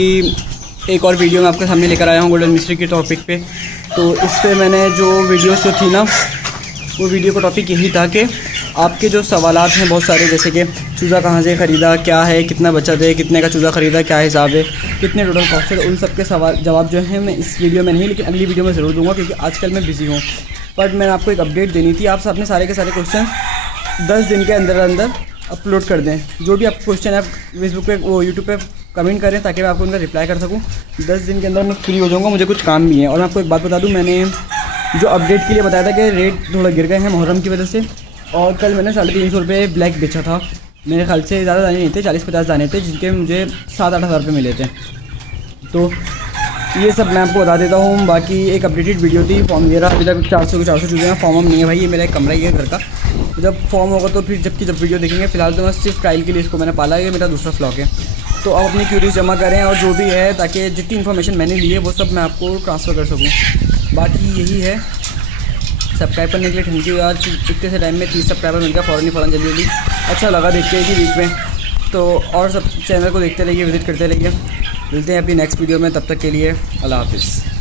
एक और वीडियो मैं आपके सामने लेकर आया हूँ गोल्डन मिस्ट्री के टॉपिक पे। तो इस पे मैंने जो वीडियोस जो थी ना, वो वीडियो का टॉपिक यही था कि आपके जो सवालात हैं बहुत सारे, जैसे कि चूज़ा कहाँ से ख़रीदा, क्या है, कितना बचत है, कितने का चूज़ा ख़रीदा, क्या हिसाब है, कितने टोटल कॉस्ट है, उन सब के सवाल जवाब जो है मैं इस वीडियो में नहीं लेकिन अगली वीडियो में ज़रूर दूँगा, क्योंकि आजकल मैं बिज़ी हूँ। बट मैंने आपको एक अपडेट देनी थी, आप अपने सारे के सारे क्वेश्चन 10 दिन के अंदर अंदर अपलोड कर दें। जो भी आप क्वेश्चन है फेसबुक पे वो यूट्यूब पे कमेंट करें ताकि मैं आपको उनका रिप्लाई कर सकूं। 10 दिन के अंदर मैं फ्री हो जाऊंगा, मुझे कुछ काम भी है। और मैं आपको एक बात बता दूं, मैंने जो अपडेट के लिए बताया था कि रेट थोड़ा गिर गए हैं मुहर्रम की वजह से, और कल मैंने 350 रुपये ब्लैक बेचा था। मेरे ख्याल से ज़्यादा दाने नहीं थे, 40-50 दाने थे, जिनके मुझे 7-8 हज़ार रुपये मिले थे। तो ये सब मैं आपको बता देता हूँ। बाकी एक अपडेटेड वीडियो थी, फॉर्म मेरा अभी तक 400 के 400 चूज़े हैं। फॉर्म नहीं है भाई, ये मेरा एक कमरा ही है घर का। जब फॉर्म होगा तो फिर जब वीडियो देखेंगे। फ़िलहाल तो मैं सिर्फ ट्रायल के लिए इसको मैंने पाला है, ये मेरा दूसरा फ्लॉक है। तो आप अपनी क्यूरीज जमा करें और जो भी है, ताकि जितनी इन्फॉर्मेशन मैंने ली है वो सब मैं आपको ट्रांसफ़र कर सकूँ। बाकी यही है। सब्सक्राइब करने के लिए थैंक यू यार। इतने से टाइम में 30 सब्सक्राइबर मिल गया फ़ौरन जल्दी। अच्छा लगा देख के ही वीक में। तो और सब चैनल को देखते रहिए, विजिट करते रहिए। मिलते हैं अपनी नेक्स्ट वीडियो में, तब तक के लिए अल्लाह हाफ़िज़।